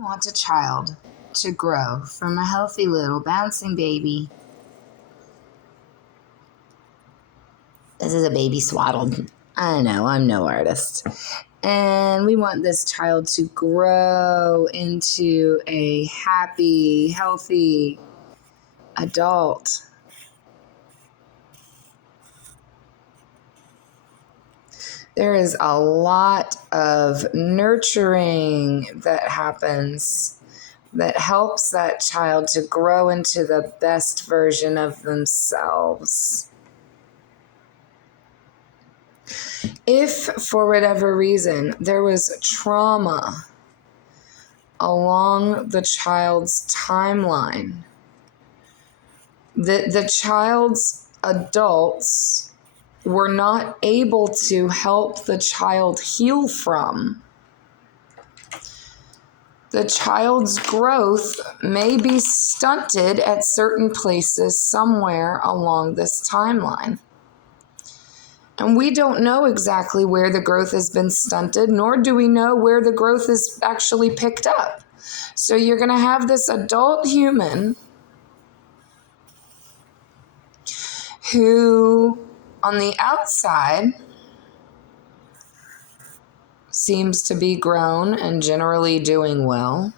Want a child to grow from a healthy little bouncing baby. This is a baby swaddled. I know, I'm no artist. And we want this child to grow into a happy, healthy adult. There is a lot of nurturing that happens that helps that child to grow into the best version of themselves. If, for whatever reason, there was trauma along the child's timeline, the child's adults were not able to help the child heal from, the child's growth may be stunted at certain places somewhere along this timeline. And we don't know exactly where the growth has been stunted, nor do we know where the growth is actually picked up. So you're going to have this adult human who, on the outside, seems to be grown and generally doing well.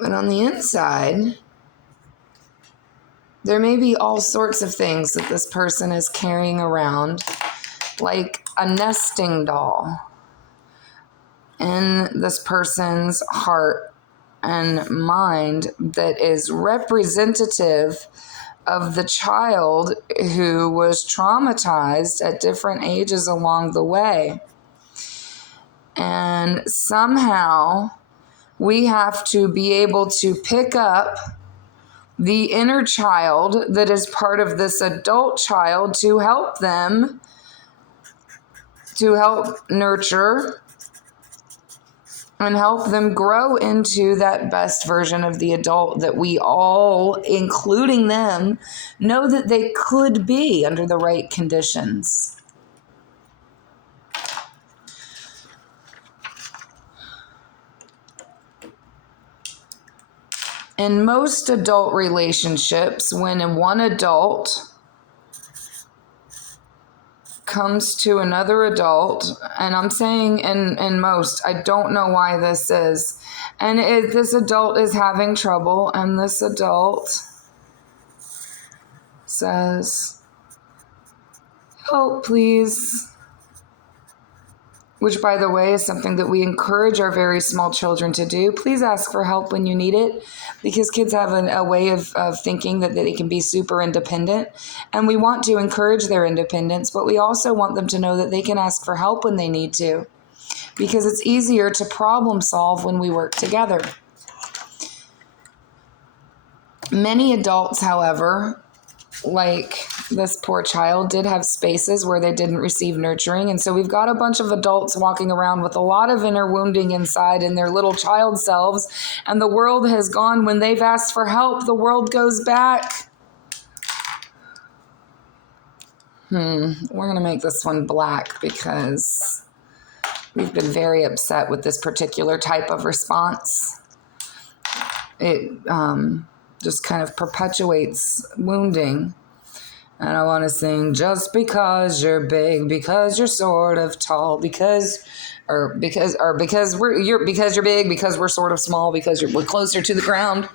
But on the inside, there may be all sorts of things that this person is carrying around, like a nesting doll in this person's heart and mind that is representative of the child who was traumatized at different ages along the way. And somehow we have to be able to pick up the inner child that is part of this adult child to help them, to help nurture and help them grow into that best version of the adult that we all, including them, know that they could be under the right conditions. In most adult relationships, when one adult comes to another adult, and I'm saying in most, I don't know why this is, and this adult is having trouble, and this adult says, "Help, please," which, by the way, is something that we encourage our very small children to do. Please ask for help when you need it, because kids have a way of thinking that they can be super independent, and we want to encourage their independence, but we also want them to know that they can ask for help when they need to, because it's easier to problem solve when we work together. Many adults, however, like this poor child, did have spaces where they didn't receive nurturing. And so we've got a bunch of adults walking around with a lot of inner wounding inside in their little child selves. And the world has gone, when they've asked for help, the world goes back. We're going to make this one black because we've been very upset with this particular type of response. It just kind of perpetuates wounding. And I want to sing, just because you're big, because you're sort of tall, because you're big, because we're sort of small, because we're closer to the ground,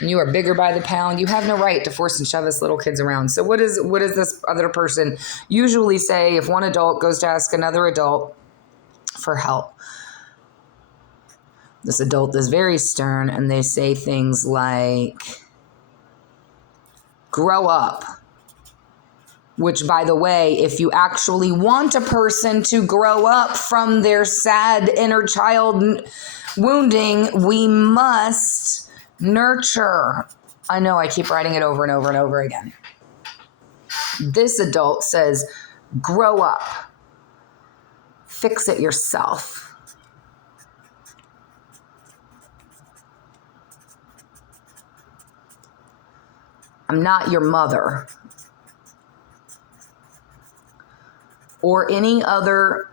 and you are bigger by the pound. You have no right to force and shove us little kids around. So what does this other person usually say if one adult goes to ask another adult for help? This adult is very stern, and they say things like, "Grow up." Which, by the way, if you actually want a person to grow up from their sad inner child wounding, we must nurture. I know I keep writing it over and over and over again. This adult says, "Grow up. Fix it yourself. I'm not your mother," or any other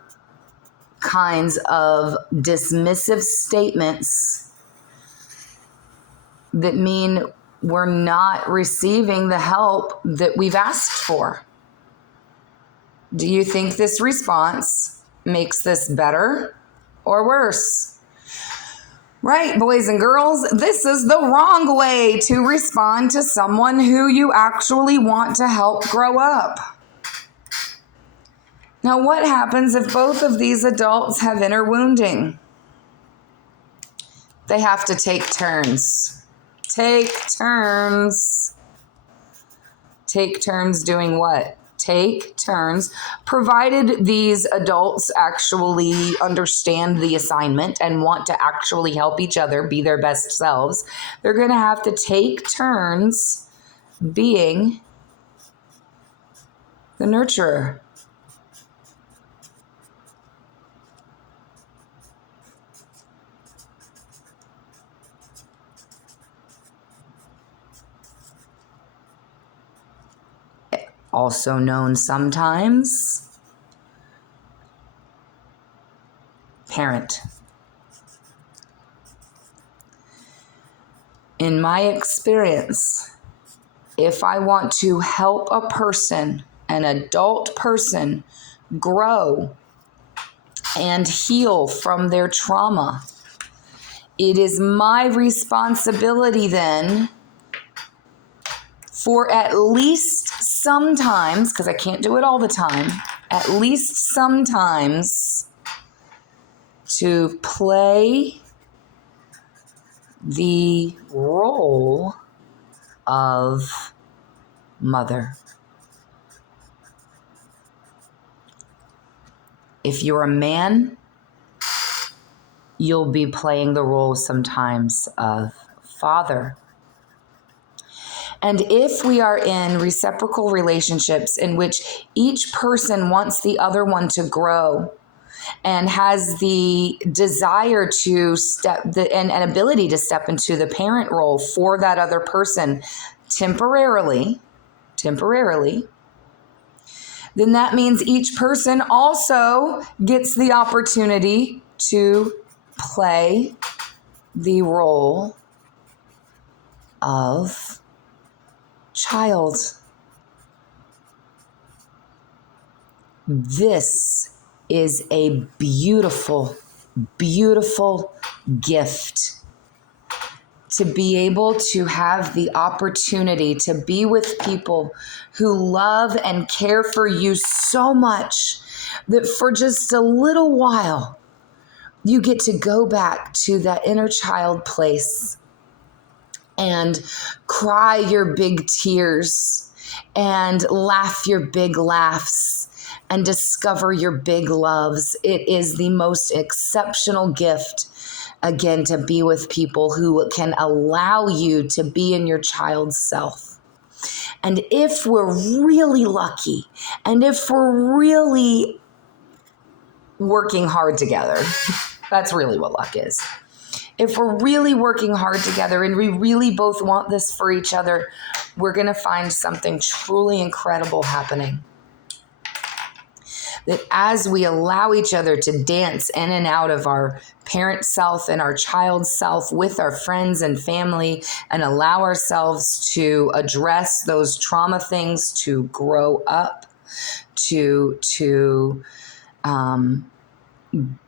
kinds of dismissive statements that mean we're not receiving the help that we've asked for. Do you think this response makes this better or worse? Right, boys and girls, this is the wrong way to respond to someone who you actually want to help grow up. Now, what happens if both of these adults have inner wounding? They have to take turns. Take turns. Take turns doing what? Take turns, provided these adults actually understand the assignment and want to actually help each other be their best selves. They're going to have to take turns being the nurturer. Also known sometimes parent. In my experience, if I want to help a person, an adult person, grow and heal from their trauma, it is my responsibility then for at least sometimes, because I can't do it all the time, at least sometimes to play the role of mother. If you're a man, you'll be playing the role sometimes of father. And if we are in reciprocal relationships in which each person wants the other one to grow and has the desire to and ability to step into the parent role for that other person temporarily, then that means each person also gets the opportunity to play the role of child. This is a beautiful, beautiful gift to be able to have the opportunity to be with people who love and care for you so much that for just a little while, you get to go back to that inner child place and cry your big tears and laugh your big laughs and discover your big loves. It is the most exceptional gift, again, to be with people who can allow you to be in your child's self. And if we're really lucky, and if we're really working hard together, that's really what luck is. If we're really working hard together and we really both want this for each other, we're going to find something truly incredible happening. That as we allow each other to dance in and out of our parent self and our child self with our friends and family and allow ourselves to address those trauma things, to grow up, to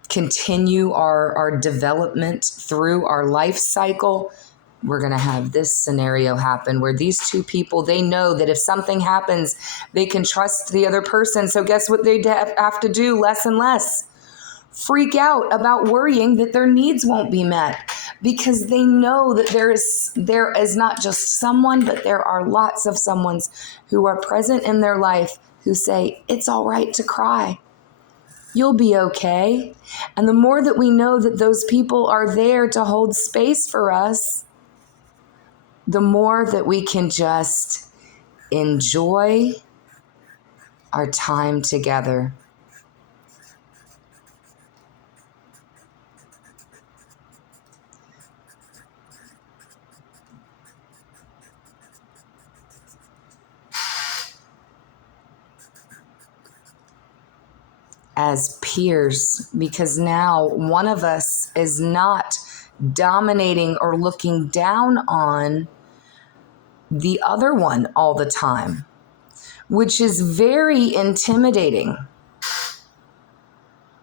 continue our development through our life cycle, we're going to have this scenario happen where these two people, they know that if something happens, they can trust the other person. So guess what they have to do less and less? Freak out about worrying that their needs won't be met, because they know that there is not just someone, but there are lots of someones who are present in their life who say, it's all right to cry. You'll be okay. And the more that we know that those people are there to hold space for us, the more that we can just enjoy our time together. As peers, because now one of us is not dominating or looking down on the other one all the time, which is very intimidating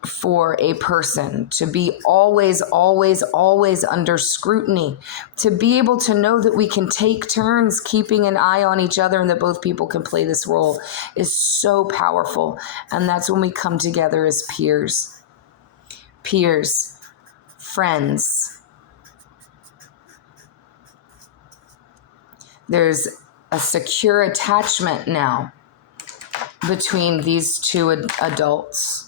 for a person to be always, always, always under scrutiny. To be able to know that we can take turns keeping an eye on each other and that both people can play this role is so powerful. And that's when we come together as peers, friends. There's a secure attachment now between these two adults.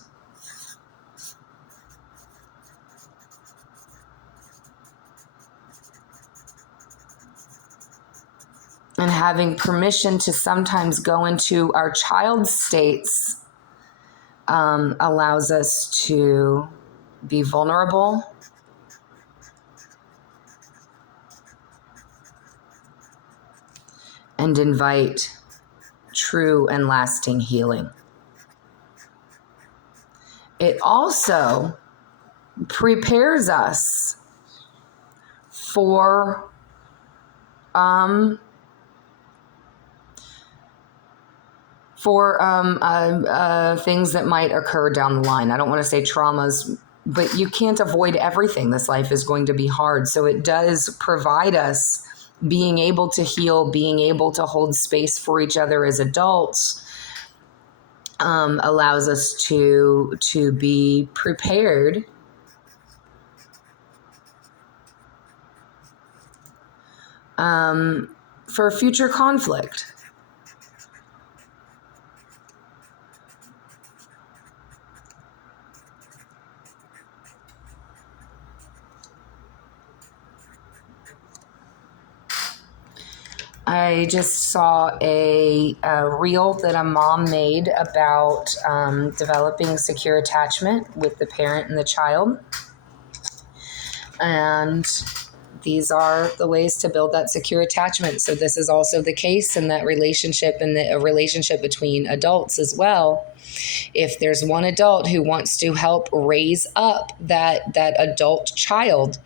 And having permission to sometimes go into our child states allows us to be vulnerable and invite true and lasting healing. It also prepares us for things that might occur down the line. I don't want to say traumas, but you can't avoid everything. This life is going to be hard. So it does provide us being able to heal, being able to hold space for each other as adults, allows us to be prepared for future conflict. I just saw a reel that a mom made about developing secure attachment with the parent and the child. And these are the ways to build that secure attachment. So this is also the case in that relationship, and a relationship between adults as well. If there's one adult who wants to help raise up that adult child,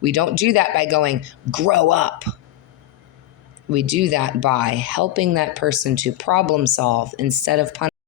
we don't do that by going, grow up. We do that by helping that person to problem solve instead of punishing.